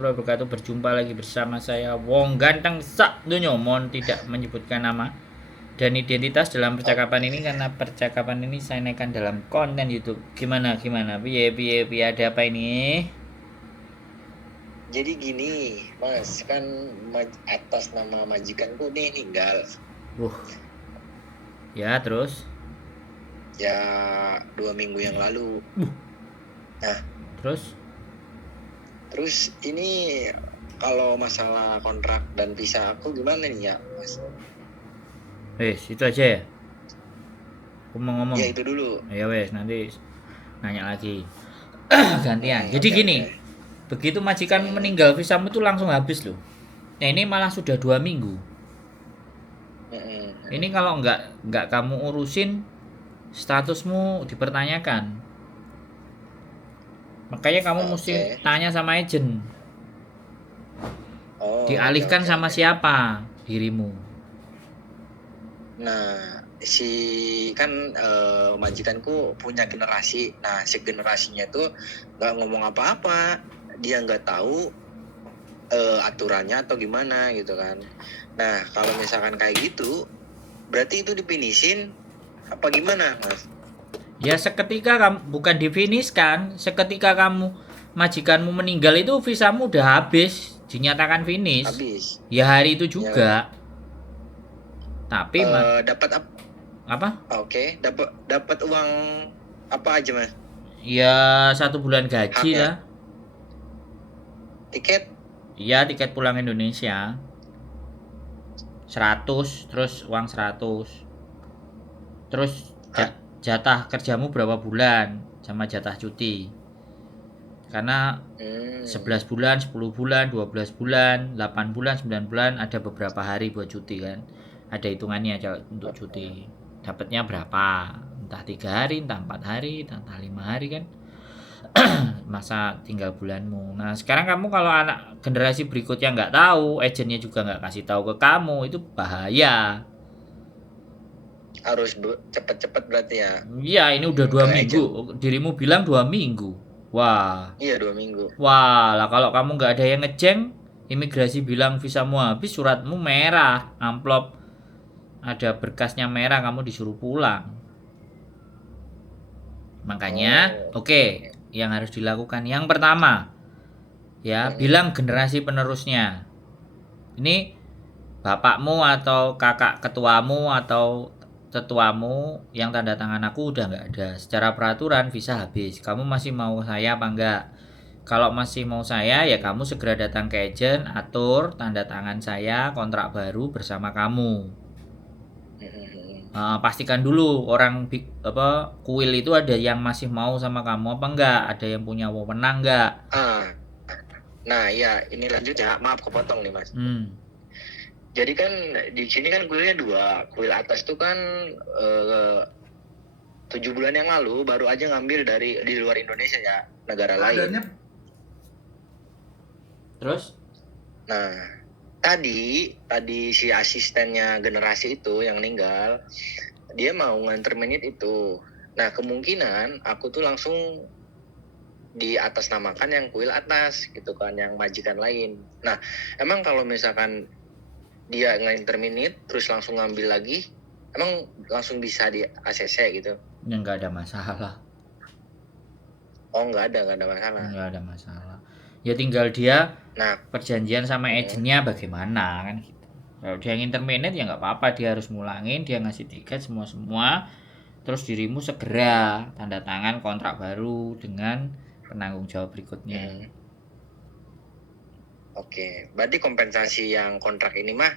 Wabarakatuh, berjumpa lagi bersama saya Wong Ganteng Sak Dunyo. Mohon tidak menyebutkan nama dan identitas dalam percakapan ini karena percakapan ini saya naikkan dalam konten YouTube. Gimana piye piye piye, ada apa ini? Jadi gini, Mas, kan atas nama majikanku nih meninggal. Ya, terus Ya 2 minggu yang lalu. Nah, terus terus ini kalau masalah kontrak dan visa aku gimana nih ya, Mas? itu aja ya. Aku mau ngomong. Ya itu dulu. Ya wes, nanti nanya lagi. Gantian. Jadi Oke, gini, oke. begitu majikanmu meninggal, visamu tuh langsung habis loh. Nah, ini malah sudah 2 minggu. Ini kalau nggak kamu urusin, statusmu dipertanyakan. Makanya kamu mesti tanya sama agent. Oh, Dialihkan oke, sama oke. siapa dirimu? Nah, kan majikanku punya generasi. Nah, si generasinya tuh nggak ngomong apa-apa. Dia nggak tahu aturannya atau gimana gitu kan. Nah, kalau misalkan kayak gitu, berarti itu dipinisin apa gimana, Mas? Ya seketika kamu bukan difiniskan, seketika kamu majikanmu meninggal itu visamu udah habis, dinyatakan finish. Habis. Ya hari itu Ya, juga. Tapi dapat apa? Oke, dapat uang apa aja, Mas? Ya 1 bulan gaji Haknya. lah. Tiket? Iya, tiket pulang Indonesia. 100, terus uang 100. Terus Hah? jatah kerjamu berapa bulan sama jatah cuti. Karena 11 bulan, 10 bulan, 12 bulan, 8 bulan, 9 bulan ada beberapa hari buat cuti kan. Ada hitungannya untuk cuti. Dapatnya berapa? Entah 3 hari, entah 4 hari, entah 5 hari kan. Masa tinggal bulanmu. Nah, sekarang kamu kalau anak generasi berikutnya nggak tahu, agennya juga nggak kasih tahu ke kamu, itu bahaya. Harus cepet-cepet berarti ya. Iya, ini udah 2 minggu. Agent. Dirimu bilang 2 minggu. Wah, Iya, 2 minggu. wah lah kalau kamu nggak ada yang ngeceng, imigrasi bilang visamu habis, suratmu merah, amplop ada berkasnya merah, kamu disuruh pulang. Makanya, oke, yang harus dilakukan yang pertama, ya bilang generasi penerusnya. Ini bapakmu atau kakak ketuamu atau tetuamu yang tanda tangan aku udah nggak ada. Secara peraturan visa habis. Kamu masih mau saya apa enggak? Kalau masih mau saya ya kamu segera datang ke agent, atur tanda tangan saya kontrak baru bersama kamu. Pastikan dulu orang kuil itu ada yang masih mau sama kamu apa enggak, ada yang punya wewenang enggak. Nah ya ini lanjut ya, maaf kepotong nih Mas. Jadi kan di sini kan kuilnya 2. Kuil atas tuh kan 7 bulan yang lalu baru aja ngambil di luar Indonesia ya, negara lain. Terus? Nah, tadi si asistennya generasi itu yang meninggal, dia mau nganter menit itu. Nah, kemungkinan aku tuh langsung di atas namakan yang kuil atas gitu kan, yang majikan lain. Nah, emang kalau misalkan dia nganter menit terus langsung ngambil lagi, emang langsung bisa di ACC gitu? Ya nggak ada masalah. Oh, nggak ada masalah. Nggak ada masalah. Ya tinggal dia perjanjian sama agennya bagaimana kan gitu. Kalau dia yang interminate ya nggak apa-apa, dia harus mulangin, dia ngasih tiket semua. Terus dirimu segera tanda tangan kontrak baru dengan penanggung jawab berikutnya. Oke, berarti kompensasi yang kontrak ini mah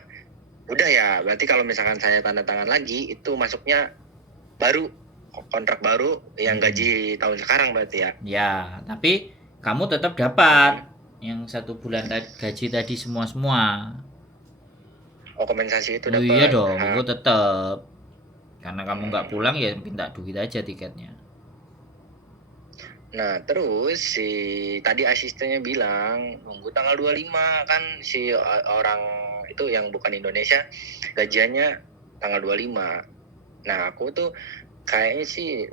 udah ya. Berarti kalau misalkan saya tanda tangan lagi itu masuknya baru, kontrak baru yang gaji tahun sekarang berarti ya. Ya, tapi kamu tetap dapat yang 1 bulan gaji tadi semua. Oh, kompensasi itu Oh dapat. iya dong, itu tetap. Karena kamu nggak pulang ya minta duit aja tiketnya. Nah, terus si tadi asistennya bilang nunggu tanggal 25 kan, si orang itu yang bukan Indonesia gajiannya tanggal 25. Nah, aku tuh kayaknya sih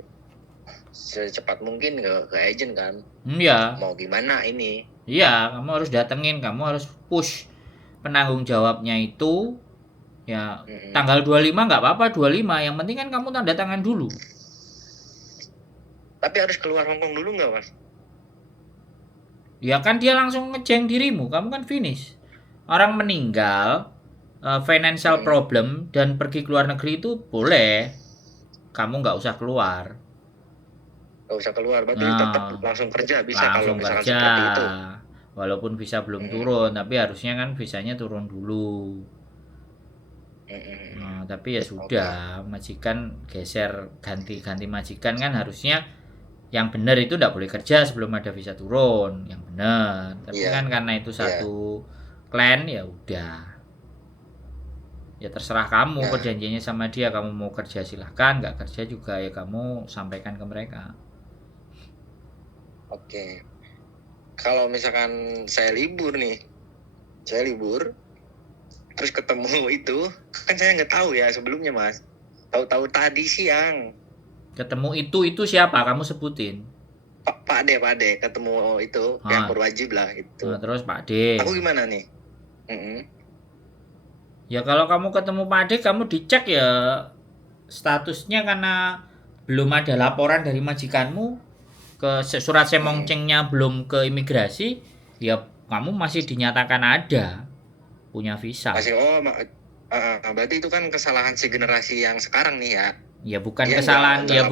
secepat mungkin ke agent kan. Iya. Mau gimana ini? Iya, kamu harus datengin, kamu harus push penanggung jawabnya itu. Ya, tanggal 25 nggak apa-apa, 25. Yang penting kan kamu tanda tangan dulu. Tapi harus keluar Hongkong dulu nggak, Mas? Ya kan dia langsung ngeceng dirimu, kamu kan finish. Orang meninggal, financial problem dan pergi ke luar negeri itu boleh. Kamu nggak usah keluar. Nggak usah keluar, berarti tetap langsung kerja bisa kalau Langsung misalkan kerja. seperti itu. Walaupun visa belum turun, tapi harusnya kan visanya turun dulu. Nah, tapi ya sudah, majikan geser ganti majikan kan harusnya yang benar itu tidak boleh kerja sebelum ada visa turun, yang benar. Tapi kan karena itu satu klan ya udah. Ya terserah kamu perjanjiannya sama dia, kamu mau kerja silahkan, nggak kerja juga ya kamu sampaikan ke mereka. Oke. Kalau misalkan saya libur, terus ketemu itu, kan saya nggak tahu ya sebelumnya, Mas. Tahu-tahu tadi siang. Ketemu itu siapa? Kamu sebutin. Pak Ade, ketemu itu yang berwajib lah itu. Nah, terus Pak Ade. Aku gimana nih? Ya kalau kamu ketemu Pak Ade, kamu dicek ya statusnya karena belum ada laporan dari majikanmu ke surat semongcengnya belum ke imigrasi, ya kamu masih dinyatakan ada punya visa. Masih berarti itu kan kesalahan si generasi yang sekarang nih ya. Ya bukan dia kesalahan, ya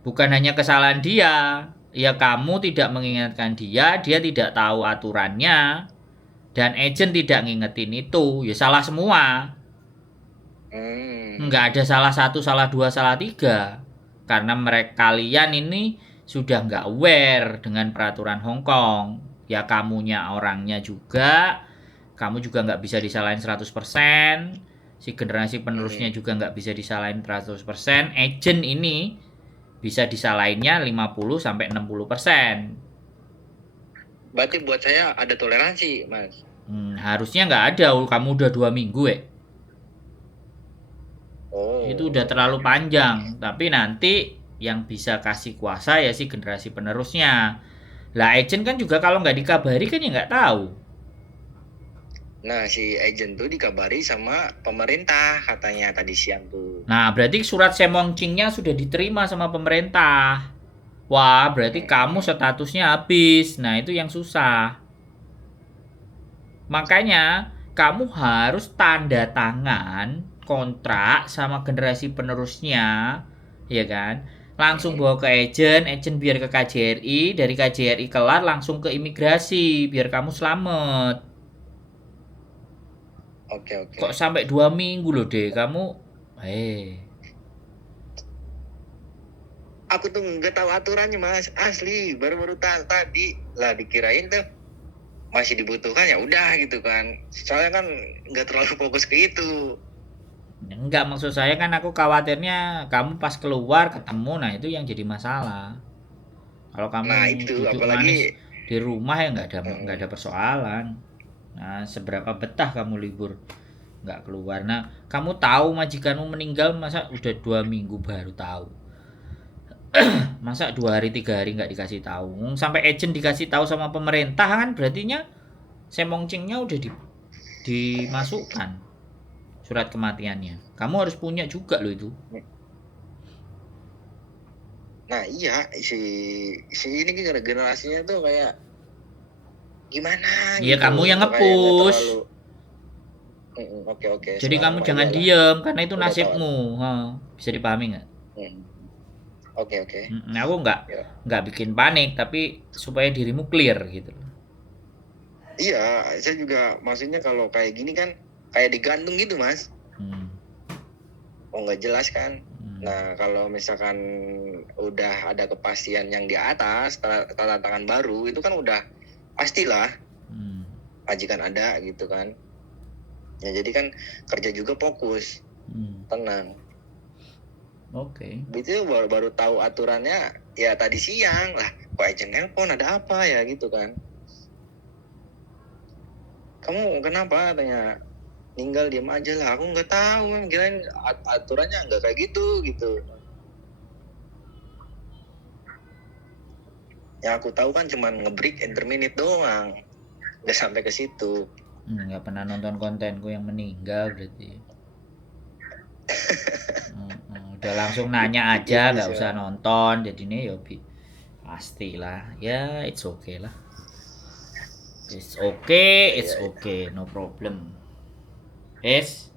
bukan hanya kesalahan dia. Ya kamu tidak mengingatkan dia tidak tahu aturannya, dan agent tidak ngingetin itu, ya salah semua. Nggak ada salah satu, salah dua, salah tiga. Karena kalian ini sudah nggak aware dengan peraturan Hong Kong. Ya kamunya orangnya juga, kamu juga nggak bisa disalahin 100%. Si generasi penerusnya juga nggak bisa disalahin 100%. Agent ini bisa disalahinnya 50-60%. Berarti buat saya ada toleransi, Mas. Harusnya nggak ada, kamu udah 2 minggu itu udah terlalu panjang. Tapi nanti yang bisa kasih kuasa ya si generasi penerusnya. Lah agent kan juga kalau nggak dikabari kan ya nggak tahu. Nah si agent tuh dikabari sama pemerintah katanya tadi siang tuh. Nah berarti surat semongcingnya sudah diterima sama pemerintah. Wah berarti kamu statusnya habis. Nah itu yang susah. Makanya kamu harus tanda tangan kontrak sama generasi penerusnya, ya kan? Langsung bawa ke agent biar ke KJRI, dari KJRI kelar langsung ke imigrasi biar kamu selamat. Oke. Kok sampai 2 minggu loh deh kamu? Aku tuh nggak tahu aturannya, Mas, asli baru-baru tadi lah dikirain tuh masih dibutuhkan ya udah gitu kan. Soalnya kan nggak terlalu fokus ke itu. Enggak, maksud saya kan aku khawatirnya kamu pas keluar ketemu, nah itu yang jadi masalah. Kalau kamu itu, duduk apalagi manis di rumah ya nggak ada persoalan. Nah seberapa betah kamu libur nggak keluar. Nah kamu tahu majikanmu meninggal masa udah 2 minggu baru tahu. Masa 2 hari 3 hari nggak dikasih tahu. Sampai agent dikasih tahu sama pemerintah kan berartinya semongcingnya udah dimasukkan surat kematiannya. Kamu harus punya juga loh itu. Nah iya si ini generasinya tuh kayak gimana Iya gitu. Kamu yang nge-push. Oke. Jadi kamu jangan diem karena itu nasibmu. Bisa dipahami nggak? Oke. Aku nggak bikin panik tapi supaya dirimu clear gitu. Iya, saya juga maksudnya kalau kayak gini kan kayak digantung gitu, Mas. Nggak jelas kan. Nah kalau misalkan udah ada kepastian yang di atas tanda tangan baru itu kan udah pastilah majikan ada gitu kan. Ya jadi kan kerja juga fokus, tenang. Oke. Itu baru tahu aturannya ya tadi siang lah. Kok agent nelpon ada apa ya gitu kan. Kamu kenapa tanya? Tinggal diam aja lah, aku nggak tahu, kirain aturannya nggak kayak gitu. Yang aku tahu kan cuma nge-break interminute doang. Nggak sampai ke situ. Nggak pernah nonton kontenku yang meninggal berarti. Udah langsung nanya aja, nggak usah nonton. Jadi ini ya pastilah. Ya, it's okay lah. It's okay, no problem. Yes.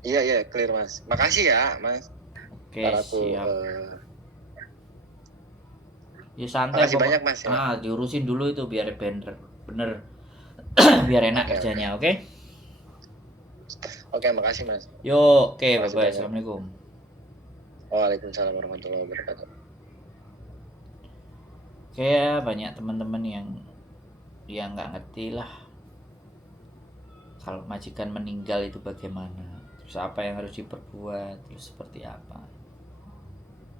Iya, clear Mas. Makasih ya, Mas. Oke, siap. Ya santai makasih banyak Mas ya. Diurusin dulu itu biar bener biar enak kerjanya, oke? Oke, makasih Mas. Oke, bye-bye. Assalamualaikum. Waalaikumsalam warahmatullahi wabarakatuh. Oke ya, banyak teman-teman yang nggak ngerti lah kalau majikan meninggal itu bagaimana, terus apa yang harus diperbuat, terus seperti apa.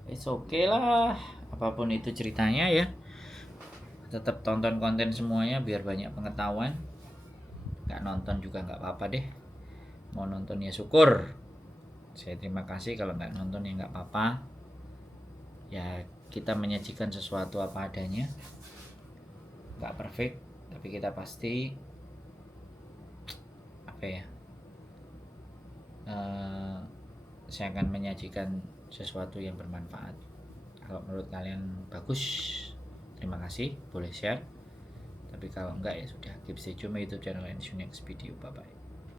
It's okay lah, apapun itu ceritanya ya. Tetap tonton konten semuanya biar banyak pengetahuan. Nggak nonton juga nggak apa-apa deh. Mau nonton ya syukur. Saya terima kasih, kalau nggak nonton ya nggak apa-apa. Ya kita menyajikan sesuatu apa adanya. Nggak perfect, tapi kita pasti apa ya? Saya akan menyajikan sesuatu yang bermanfaat. Kalau menurut kalian bagus, terima kasih, boleh share. Tapi kalau enggak ya sudah, keep stay tune my YouTube channel and see you next video. Bye bye.